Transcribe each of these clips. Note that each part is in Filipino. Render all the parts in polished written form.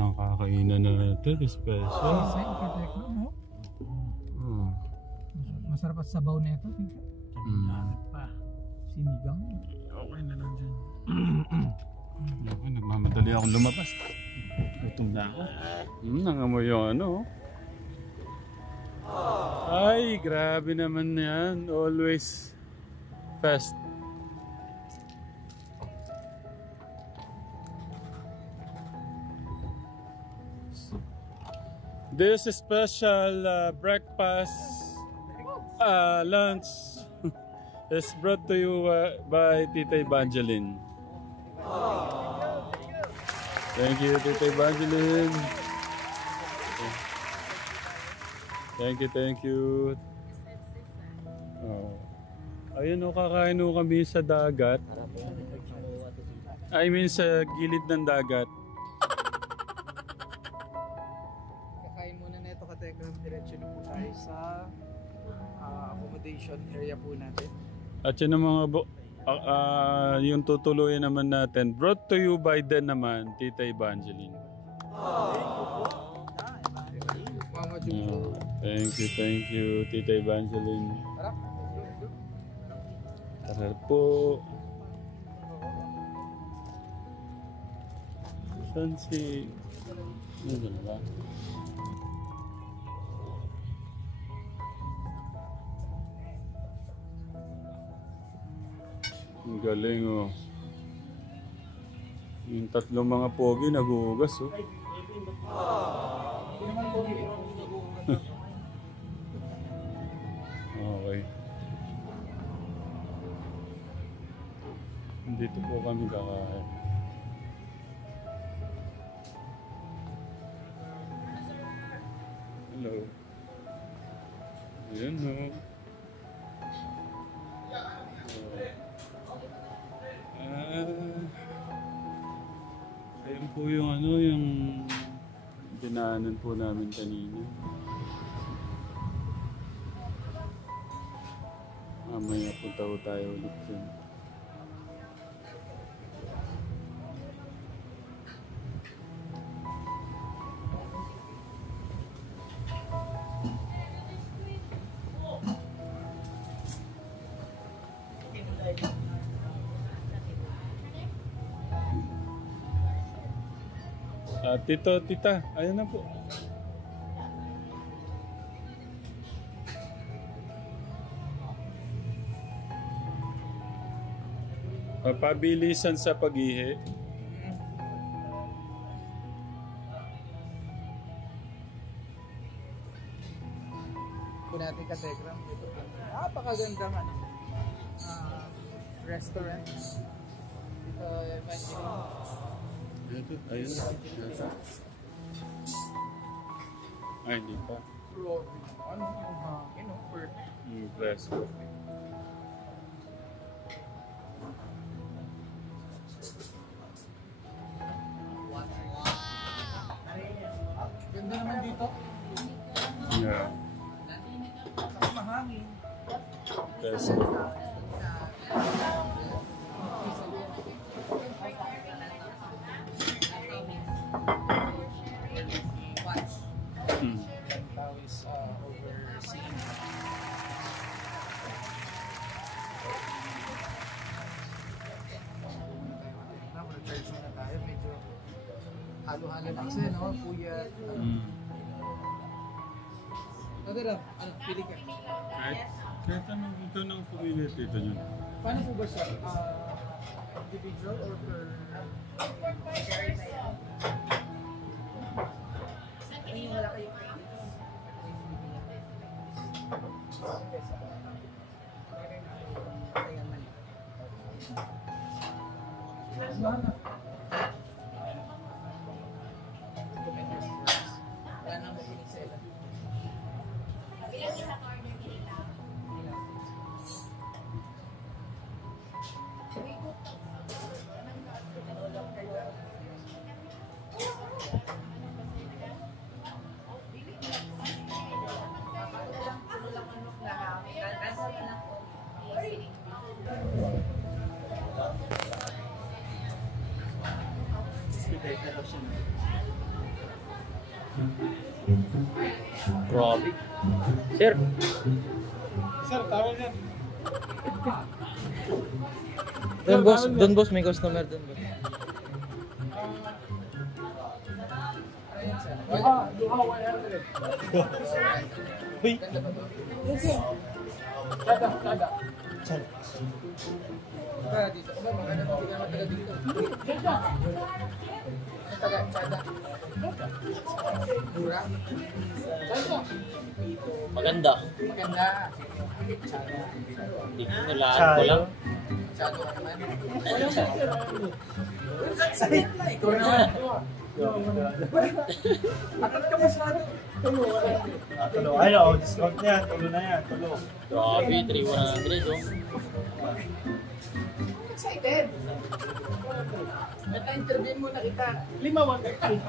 ng kakainan natin, special. Sisay, kateklo, no? Masarap at sabaw na ito, tingka. Pa. Sinigang. Okay na lang dyan. Okay, nagmamadali akong lumabas. Gutom na ako. Nangamoy yung ano. Ay, grabe naman yan. Always fast. This is special breakfast lunch is brought to you by Tita Evangeline. Thank you, Tita Evangeline. Thank you. Oh. Ayun o, kakain o kami sa dagat. I mean sa gilid ng dagat. Kakain muna na ito, kateklo. Diretso na po tayo sa accommodation area po natin. At yun ang mga yung tutuloy naman natin. Brought to you by Den naman, Tita Evangeline. Mama Jojo. Thank you, Tita Evangeline. Tara po. Saan si... Ano na ba? Ang galing oh. Yung tatlong mga pogi naghuhugas oh. Okay. Dito po kami kakain. Hello. Ayan oh. Ayun po yung ano, yung dinaanan po namin kanina. Mamaya punta po tayo ulit dyan. Tita, ayun na po. Pabilisan sa pag-ihi. Po natin, katekram. Dito po. Napakagandang restaurant. Dito, Ito, ayun. Ay, hindi pa. Ano yung hangin, no? Perfect. Bless ko. Ganda naman dito. Yeah. Kasi mahangin. Bless ko. Tao is overseeing. Charge na tayo. Medyo halo-halo na kasi, no? Puyat. Ano, pili ka? Kahit anong ito ng community ito nyo. Paano po ba siya? Individual or per... Yung wala kayong Grabe. Sir. Sir, tawag yan. Doon boss, may customer doon boss. Uy. Dito. Aba, maganda mo. Bigyan mo taga dito. Ano taga? Tsada. Mura? Maganda. Maganda. Tsada. Nilaan ko lang. Tsado ka naman. Ikaw naman. Atat ka masyado. Tulo. Ay, no, discount na yan. Tulo na yan. Tulo. Grabe, 3,100 oh. Excited. Nata-interview mo na kita. 5,100.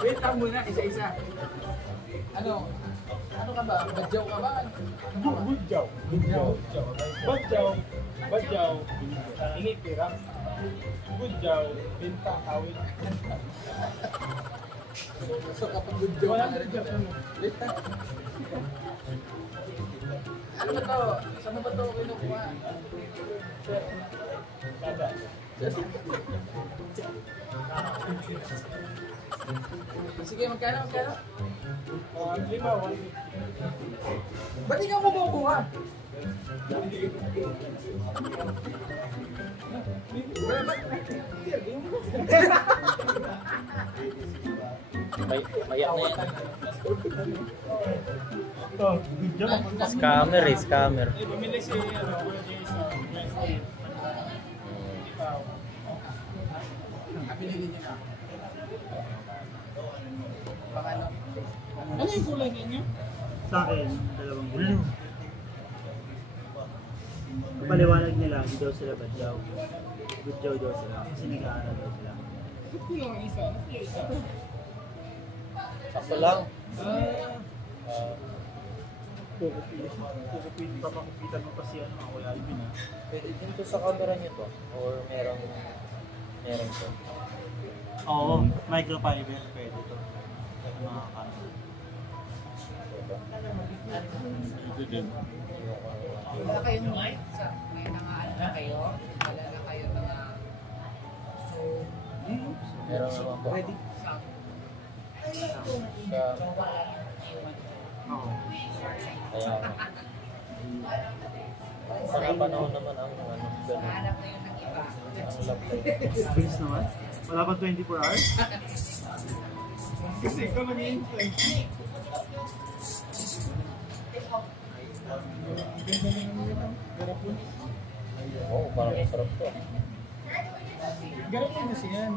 Wait lang muna, isa-isa. Ano ka ba? Badyaw ka ba? Budyaw. Badyaw. Hingi pira. Budyaw. Binta. Kawin. So kapag badyaw ka na rin. Wait lang. Ano ba to? Saan ba to kinukuha? Sige, magkano? 5. Ba't ikaw mabubuha? Mayak na yan. Ito, budyaw. Scammer eh, scammer. Bumili si Jason. Pinili niyo na. Pangano? Ano yung kulay ninyo? Sa akin, 2 blue. Paliwanag nila, hindi daw sila badyaw. Budyaw daw sila. Kasi nag-aaral daw sila. Ba't kulang ang isa? Ano yung isa? Sakto lang. Papakupitan mo kasi ano, ako Alvin ha. Pwede din to sa camera nyo to? Or merong to? Oo, microfiber pwede to. Sa mga camera. Ito din. Wala kayong mic? May nangaan na kayo? Wala na kayo mga... So... Meron naman po. Ready? Sa Oo. kaya sa panahon naman ang ganun. Hanap na yun ng iba. Ang love life. Bilis naman. Wala pa 24 hours? Kasi ikaw nag-i-intay. Oo, parang masarap to. Garapon kasi yan.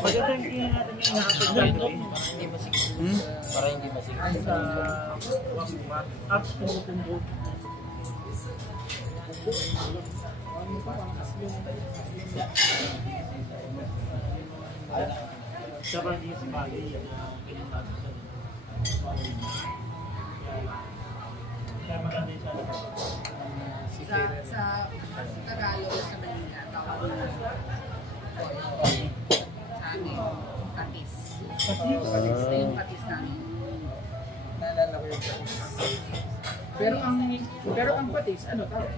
Maganda yung tingin natin yung nakapagdaan ko eh. Hindi masigit. Para hindi masigit. Ay sa... Up to tumbo. Dapat yung si Bagay na kinatapos sa kaya maganda yung Sa Tagalog, sa Manila, tawag na sa amin, patis. Patis na yung patis namin. Naalala ko yung patis. Pero ang patis, ano tawag?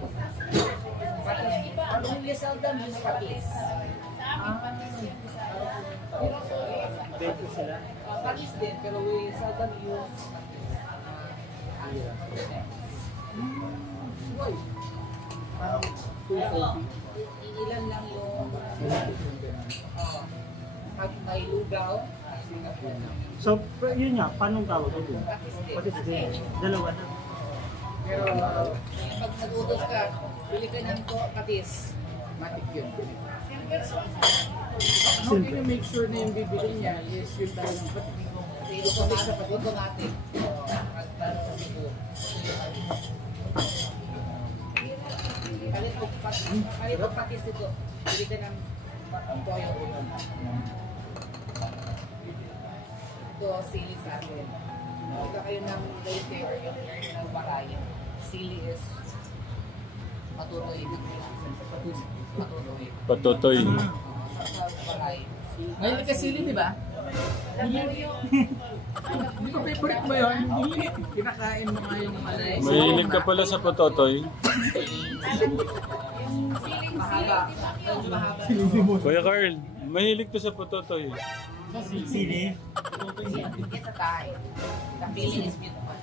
Patis. Ang Lizaldan yung patis. bento sila. Patis din, pero we seldom use Uy! Ilan lang yung pag may lugaw, So, yun nga, paano tawag ito? Patis din. Dalawa na. pero pag nagutos ka, bili ka ng patis. Matik yun. How can you make sure na yung bibili niya is yung talagang patis? Kasi ito natin. Para sa Cebu. Kalit ko patis dito. Pilitin ng toyo. Ito, sili sa atin. Huwag kayo ng dayte or yung ng baray. Sili is patuloy. Patutoy. Sa baray. Ngayon ka sili, di ba? Hindi ko favorite mo yun. Kinakain mo nga yung malay. Mahilig ka pala sa patutoy. Mahaba. Mahaba. Kuya Carl, mahilig to sa patutoy. Sili. It's a tie. The feeling is beautiful.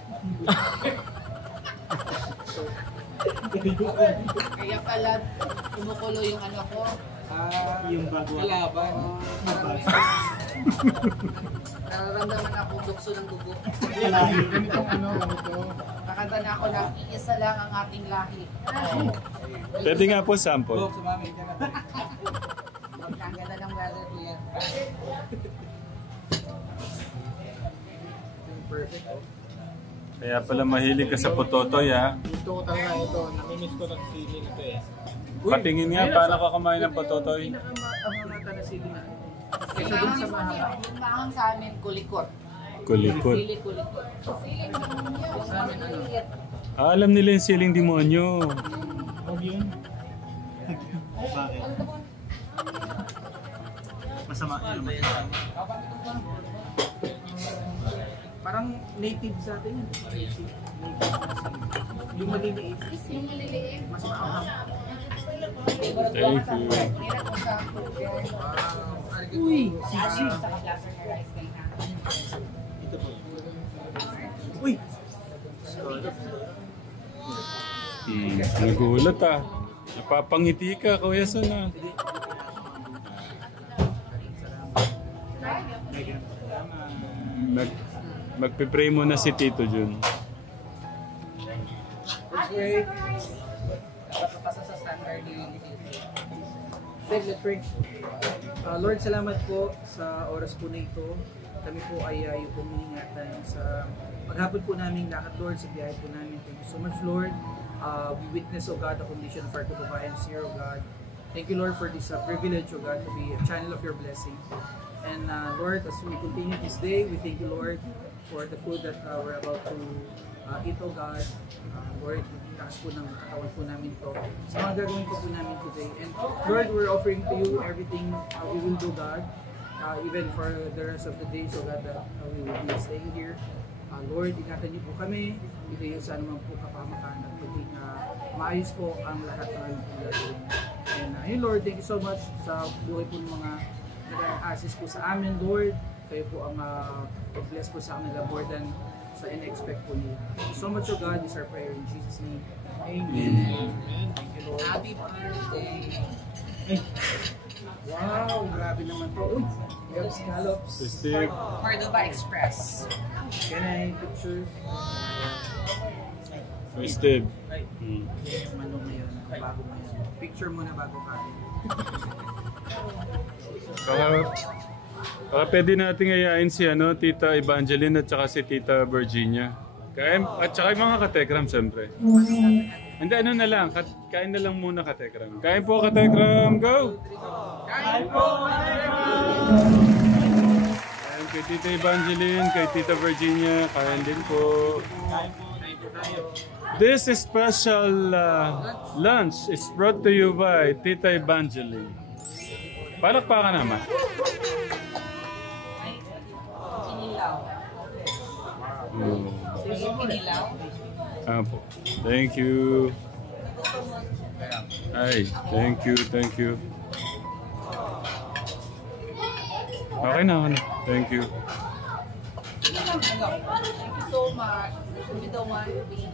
Kaya pala kumukulo yung ano ko. Yung bago. Kalaban. Nararamdaman ako bukso ng dugo. Ganitong ano, ganito. Kakanta na ako ng iisa lang ang ating lahi. Pwede nga po sample. Sa mami, dyan na. Ang ganda ng weather ko yan. Perfect. Oh. Kaya pala mahilig ka sa patutoy ha. Gusto ko talaga ito. Namimiss ko ng sili nito eh. Patingin nga paano ka kumain ng patutoy. Pinakamata na sili na. Yung mahang sa amin, kulikot. Kulikot. Sili kulikot. Sa amin ano? Alam nila yung siling demonyo. Huwag yun. Bakit? Masama yun. Parang native sa atin yun. Native. Yung maliliit. Mas maanghang. Thank you. Uy! Uy! Nagulat ah. Napapangiti ka, Kuya Son ah. Magpipray muna si Tito Jun. Okay. Nakapasa sa standard yung Let's pray. Lord, salamat po sa oras po na ito. Kami po ay yung pumingatan sa paghapon po namin lakad, Lord, sa biyahe po namin. Thank you so much, Lord. We witness, O God, the condition of our kababayans here, O God. Thank you, Lord, for this privilege, O God, to be a channel of your blessing. And Lord, as we continue this day, we thank you, Lord, for the food that we're about to eat, O God. Lord, maging po ng katawan po namin to sa mga gagawin po namin today. And Lord, we're offering to you everything we will do, God, even for the rest of the day, so God, that we will be staying here. Lord, ingatan niyo po kami, ito sa anuman po kapamakan at maging maayos po ang lahat ng aming gagawin. And yun, Lord, thank you so much sa buhay po ng mga nag-assist po sa amin, Lord. Kayo po ang bless po sa kanila more than sa in-expect po nila. Thank you so much, O God. This is our prayer in Jesus' name. Amen. Thank you, Lord. Happy birthday! Wow, grabe naman po. Uy, we have scallops. Steve. Cordova Express. Can I picture? Steve. Ay, yung manong ngayon, bago ngayon. Picture muna bago kain. Baka pwede natin ayain si Tita Evangeline at saka si Tita Virginia. At saka yung mga katekram, siyempre. Hindi, na lang. Kain na lang muna, katekram. Kain po, katekram. Go! Kain po! Kain kay Tita Evangeline, kay Tita Virginia. Kain din po. Kain po tayo. This special lunch is brought to you by Tita Evangeline. Palakpakan naman. Kinilaw. Kinilaw. Apo. Thank you. Ay, thank you, thank you. Okay na. Thank you. Thank you so much. We don't want to be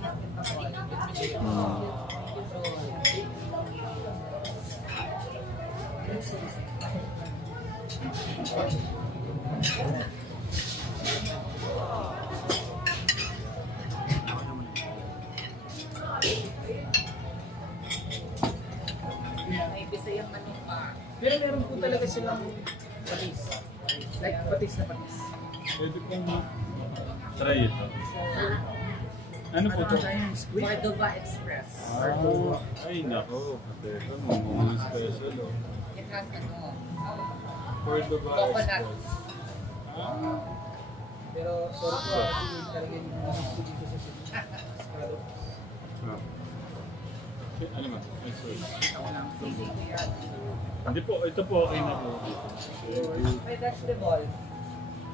may Bisayang manok pa. Pero meron po talaga silang patis. Like patis na patis. Pwede kong try ito. Ano po ito? Cordova Express. Ay, nako. Teka, mga special. Oh. It has Cordova coconut. Express. Pero sorry po, talaga yung mga gusto dito sa Scalo. Ano ba? Ay, sorry. Sisi ko yan. Hindi po, ito po okay na po. May vegetable.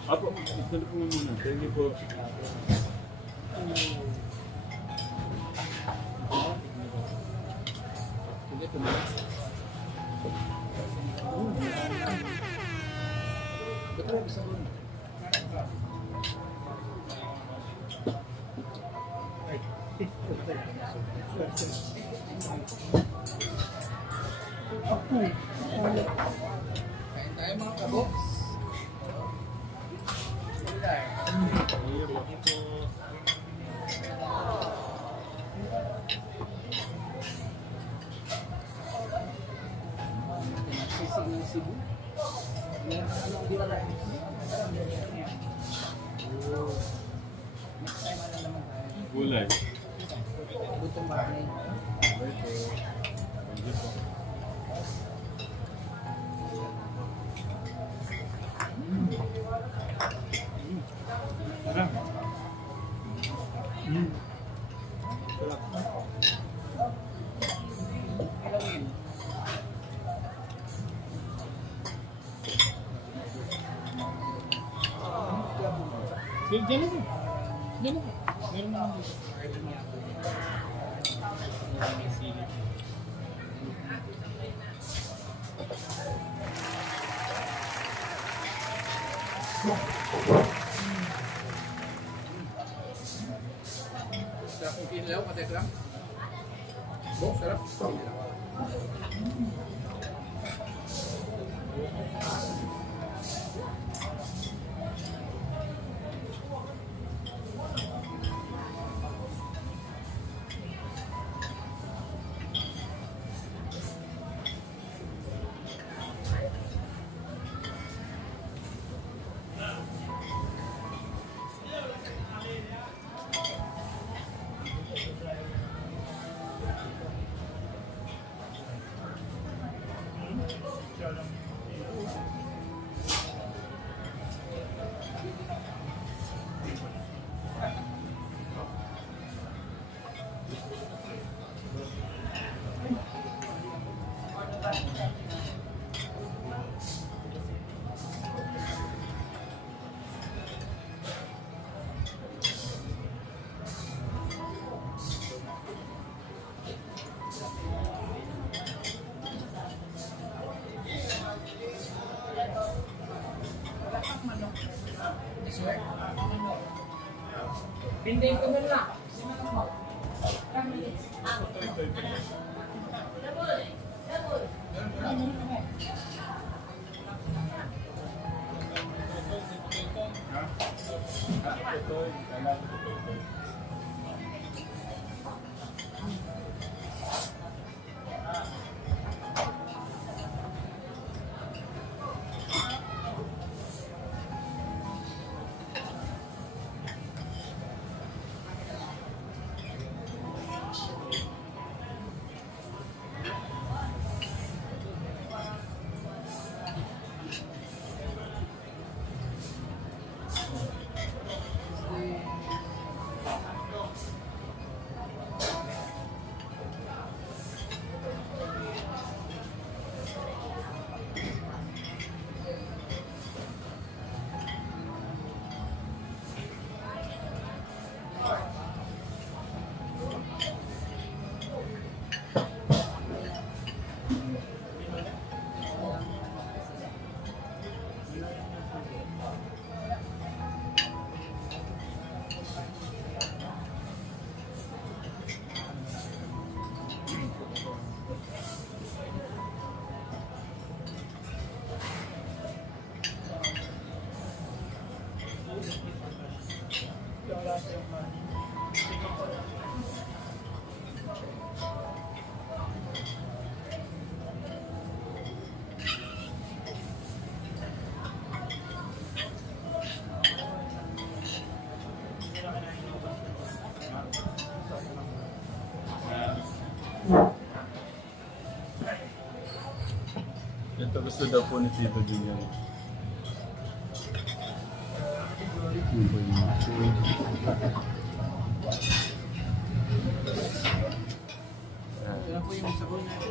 Apo, ito na po muna. Thank you po. Sige, ito na. Ito yung isang ron. Kain tayo mga kaboks. Sisig ng Cebu. Anong di ba tayo? Next time ano naman tayo? Gulay. Lutong bahay. Thank you po. Sarap. Sige, dyan mo. Dyan mo. Meron naman dito. Sarap yung kinilaw, patek lang. Oh, sarap. Hindi ko na lang. Ito gusto daw po ni Tito Junior. Ito na po yung sabon natin.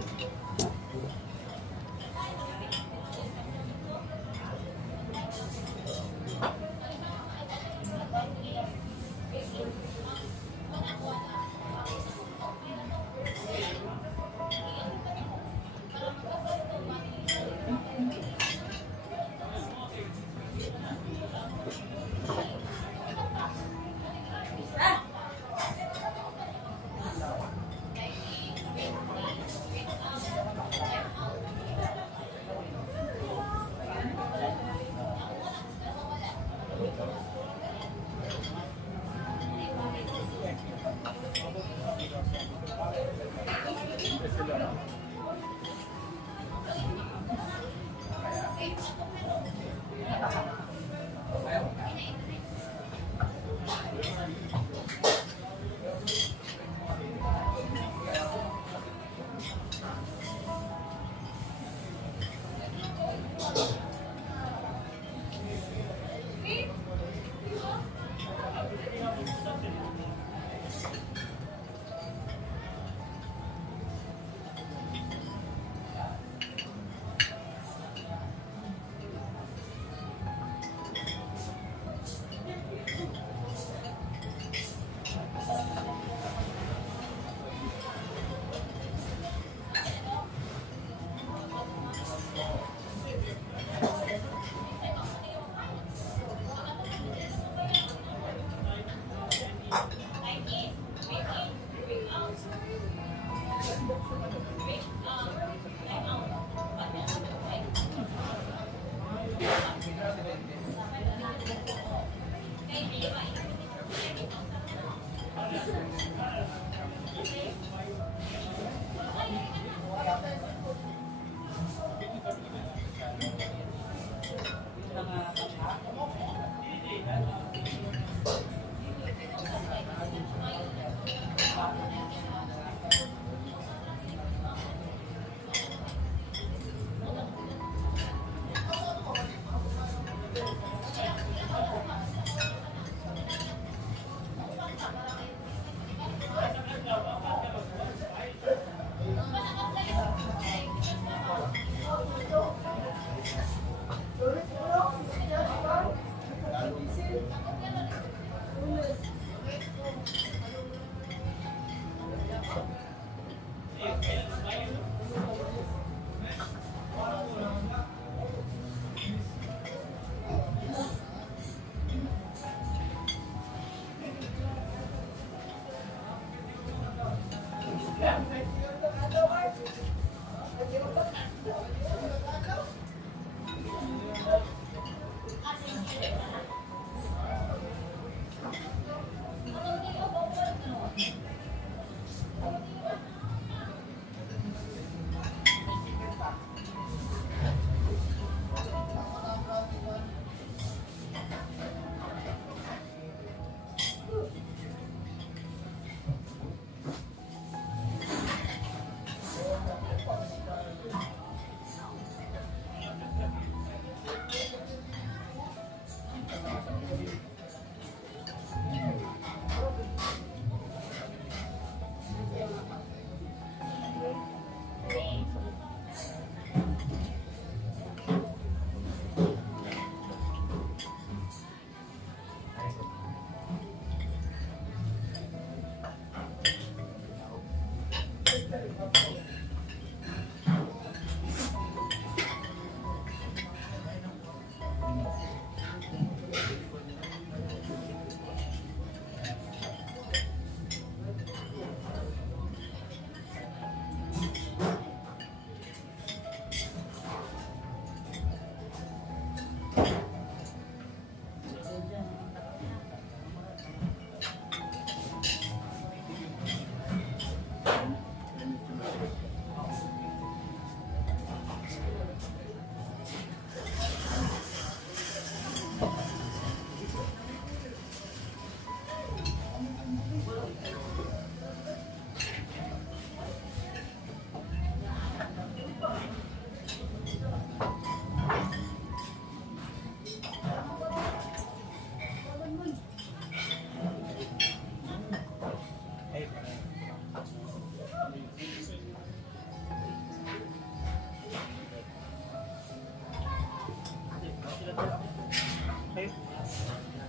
Okay.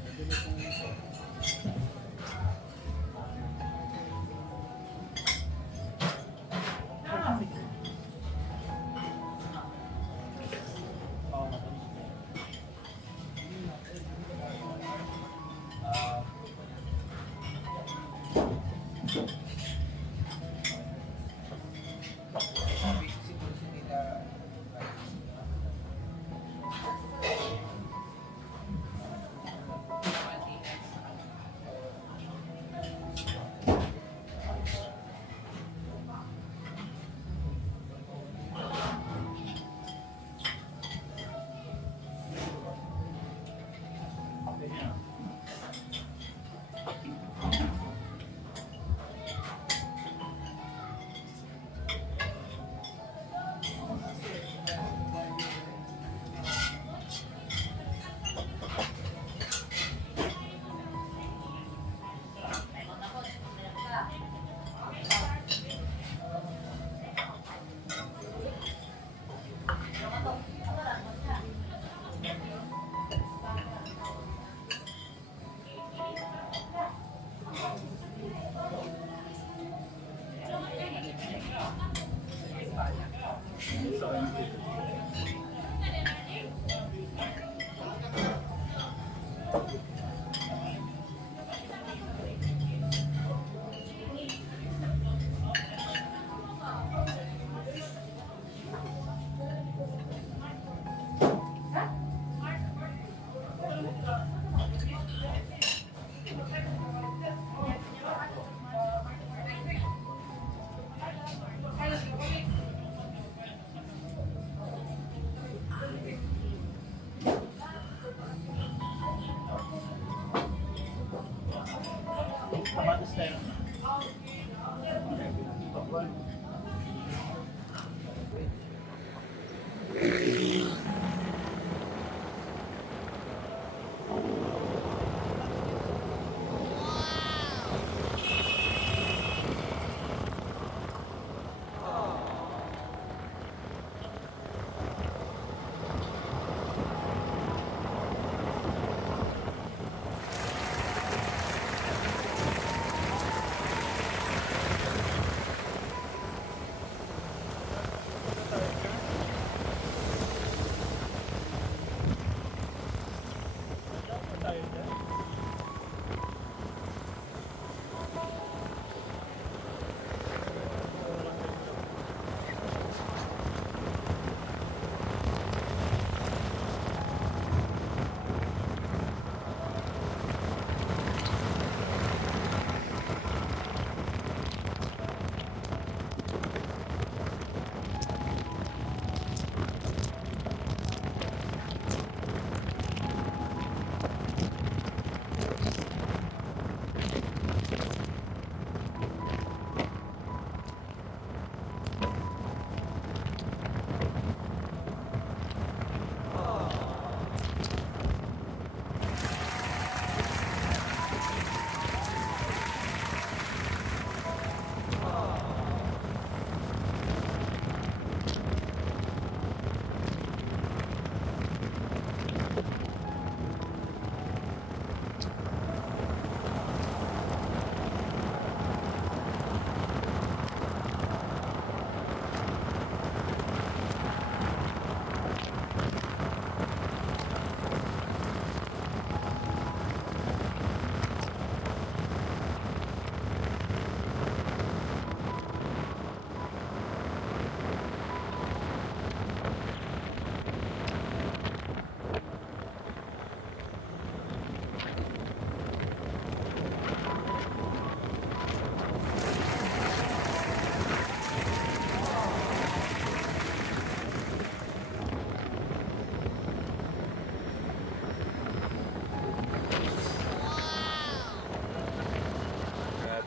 Siguro si nila Kamatis tayo.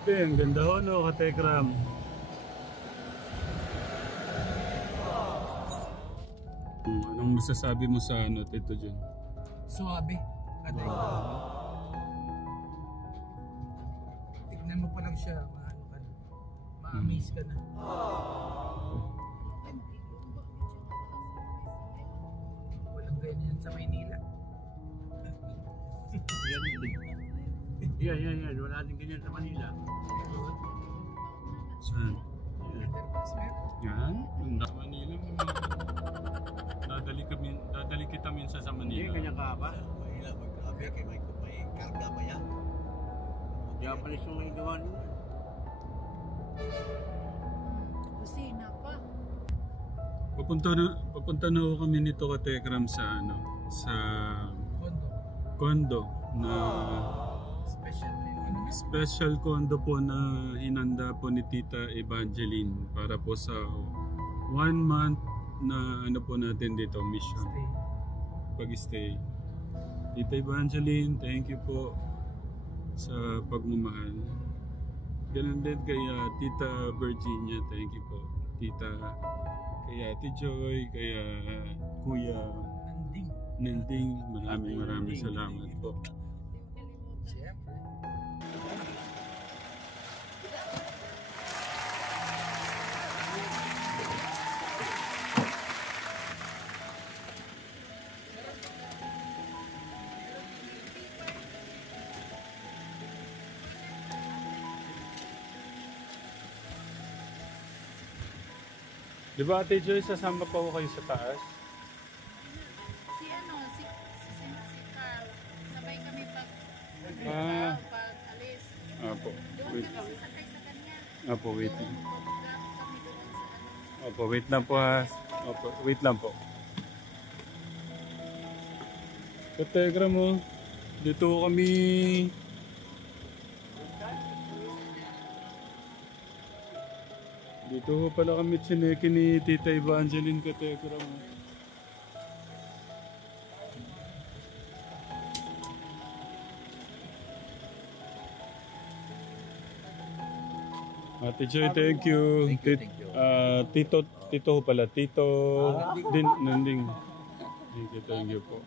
Grabe, ang ganda ho, no, Katekram. Anong masasabi mo sa ano, Tito Jun? Suabe. Tignan mo pa lang siya, maano ka na. Ma-amaze ka na. Walang ganyan sa Maynila. Yan. Wala din ganyan sa Manila. Saan? Letterbox meron. Yan? Sa Manila. Dadali kita minsan sa Hindi, Manila. ganyan ka ba? Mahila maggrabe kay may karga pa yan. Japanese yung may gawa nila. Kusina pa. Papunta na ako kami nito ka Tekram sa sa Kondo. condo na Special po yung ano. special condo po na hinanda po ni Tita Evangeline para po sa 1 month na po natin dito mission Stay. pag-stay. Tita Evangeline, thank you po sa pagmamahal. Ganun din kay Tita Virginia, thank you po. Tita, kay Ate Joy, kay Kuya Nanding. Nanding, maraming salamat po. Siyempre. Di ba Ate Joy, sasama pa ko kayo sa taas? Si Carl, sabay kami pag pag alis. Apo. Doon Wait. kami sasakay sa kanya. Apo, wait. Doon, gago kami doon sa ano. Opo, wait lang po ha. Opo, wait lang po. Kategra mo, dito kami. Dito ho pala kami tsineki ni Tita Evangeline Kategra mo. Ate Joy, thank you. Thank you. Tito ho pala. Tito Nanding. Thank you po.